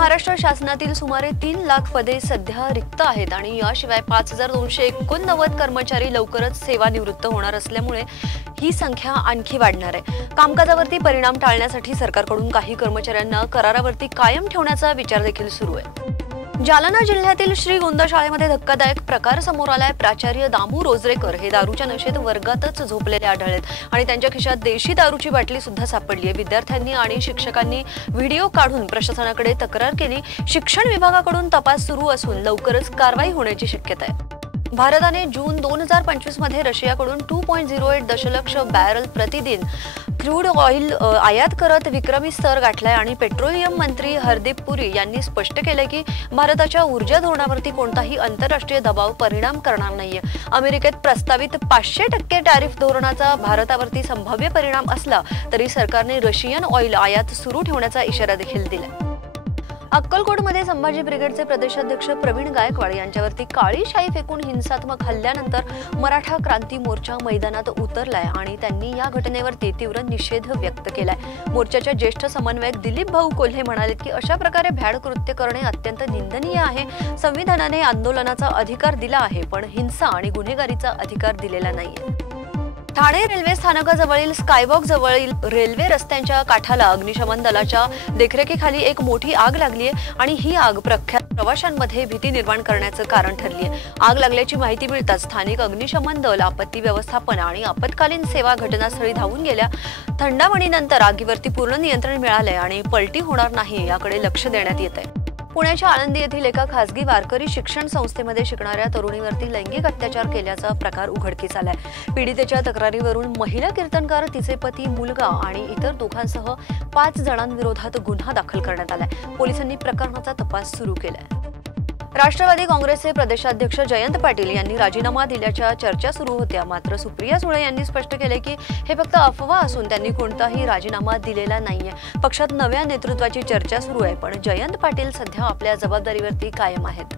महाराष्ट्र शासनातील सुमारे 3 लाख पदे सध्या रिक्त आहेत आणि याशिवाय 5289 कर्मचारी लवकरच सेवानिवृत्त होणार असल्यामुळे ही संख्या आणखी वाढणार आहे। कामकाजावरती परिणाम टाळण्यासाठी सरकारकडून काही कर्मचाऱ्यांना करारावरती कायम ठेवण्याचा विचार देखील सुरू आहे। जालना जिल्ह्यातील श्रीगोंदा शाळेमध्ये धक्कादायक प्रकार समोर आलाय। प्राचार्य दामू रोजरेकर हे दारूच्या नशेत वर्गातच झोपलेले आढळलेत आणि त्यांच्या खिशात देशी दारूची बाटली सुद्धा सापडली आहे। विद्यार्थ्यांनी आणि शिक्षकांनी व्हिडिओ काढून प्रशासनाकडे तक्रार केली। शिक्षण विभागाकडून तपास सुरू असून लवकरच कारवाई होण्याची शक्यता आहे। भारताने जून 2025 मध्ये रशियाकडून 2.08 दशलक्ष बॅरल प्रतिदिन क्रूड ऑइल आयात करत विक्रमी स्तर गाठलाय आणि पेट्रोलियम मंत्री हरदीप पुरी यांनी स्पष्ट केले की भारताच्या ऊर्जा धोरणावरती कोणताही आंतरराष्ट्रीय दबाव परिणाम करणार नाहीये। अमेरिकेत प्रस्तावित 500% टॅरिफ धोरणाचा भारतावरती संभाव्य परिणाम असला तरी सरकारने रशियन ऑइल आयात सुरू ठेवण्याचा इशारा देखील दिलाय। अक्कलकोटमध्ये संभाजी ब्रिगेडचे प्रदेशाध्यक्ष प्रवीण गायकवाड यांच्यावरती काळी शाई फेकून हिंसात्मक हल्ल्यानंतर मराठा क्रांती मोर्चा मैदानात उतरलाय आणि त्यांनी या घटनेवरती तीव्र निषेध व्यक्त केलाय। मोर्चाच्या ज्येष्ठ समन्वयक दिलीप भाऊ कोल्हे म्हणाले की अशा प्रकारे भ्याड कृत्य करणे अत्यंत निंदनीय आहे। संविधानाने आंदोलनाचा अधिकार दिला आहे पण हिंसा आणि गुन्हेगारीचा अधिकार दिलेला नाहीये। ठाणे रेल्वे स्थानकाजवळील स्कायवॉक जवळील रेल्वे रस्त्यांच्या काठाला अग्निशमन दलाच्या देखरेखीखाली एक मोठी आग लागली आहे आणि ही आग प्रख्यात प्रवाशांमध्ये भीती निर्माण करण्याचं कारण ठरली आहे। आग लागल्याची माहिती मिळताच स्थानिक अग्निशमन दल, आपत्ती व्यवस्थापन आणि आपत्कालीन सेवा घटनास्थळी धावून गेल्या। थंडावणीनंतर आगीवरती पूर्ण नियंत्रण मिळालंय आणि पलटी होणार नाही याकडे लक्ष देण्यात येत आहे। पुण्याच्या आळंदी येथील एका खासगी वारकरी शिक्षण संस्थेमध्ये शिकणाऱ्या तरुणीवरती लैंगिक अत्याचार केल्याचा प्रकार उघडकीस आलाय। पीडितेच्या तक्रारीवरून महिला कीर्तनकार, तिचे पती, मुलगा आणि इतर दोघांसह 5 जणांविरोधात गुन्हा दाखल करण्यात आलाय। पोलिसांनी प्रकरणाचा तपास सुरू केलाय। राष्ट्रवादी काँग्रेसचे प्रदेशाध्यक्ष जयंत पाटील यांनी राजीनामा दिल्याच्या चर्चा सुरू होत्या, मात्र सुप्रिया सुळे यांनी स्पष्ट केले की हे फक्त अफवा असून त्यांनी कोणताही राजीनामा दिलेला नाहीये। पक्षात नव्या नेतृत्वाची चर्चा सुरू आहे पण जयंत पाटील सध्या आपल्या जबाबदारीवरती कायम आहेत।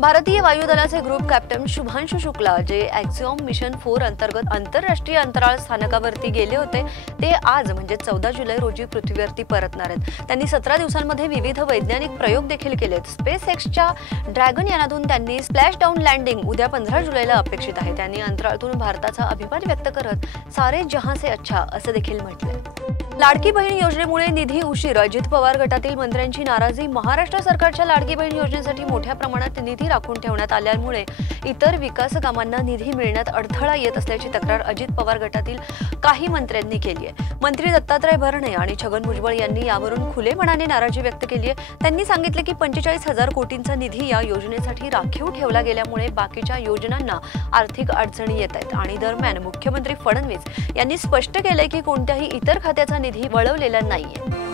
भारतीय वायुदलाचे ग्रुप कॅप्टन शुभांशु शुक्ला जे एक्झिओम मिशन 4 अंतर्गत आंतरराष्ट्रीय अंतराळ स्थानकावरती गेले होते ते आज म्हणजे 14 जुलै रोजी पृथ्वीवरती परतणार आहेत। त्यांनी 17 दिवसांमध्ये विविध वैज्ञानिक प्रयोग देखील केलेत। स्पेस एक्सच्या ड्रॅगन यानातून त्यांनी स्प्लॅश डाऊन लँडिंग उद्या 15 जुलैला अपेक्षित आहे। त्यांनी अंतराळातून भारताचा अभिमान व्यक्त करत सारे जहां से अच्छा असं देखील म्हटलंय। लाडकी बहीण योजनेमुळे निधी उशीर, अजित पवार गटातील मंत्र्यांची नाराजी। महाराष्ट्र सरकारच्या लाडकी बहीण योजनेसाठी मोठ्या प्रमाणात निधी राखून ठेवण्यात आल्यामुळे इतर विकास कामांना निधी मिळण्यात अडथळा येत असल्याची तक्रार अजित पवार गटातील काही मंत्र्यांनी केली आहे। मंत्री दत्तात्रय भरणे आणि छगन भुजबळ यांनी यावरून खुलेपणाने नाराजी व्यक्त केली आहे। त्यांनी सांगितले की 45,000 कोटींचा निधी या योजनेसाठी राखीव ठेवला गेल्यामुळे बाकीच्या योजनांना आर्थिक अडचणी येत आहेत आणि दरम्यान मुख्यमंत्री फडणवीस यांनी स्पष्ट केले की कोणत्याही इतर खात्याचा निधी वळवलेला नाहीये।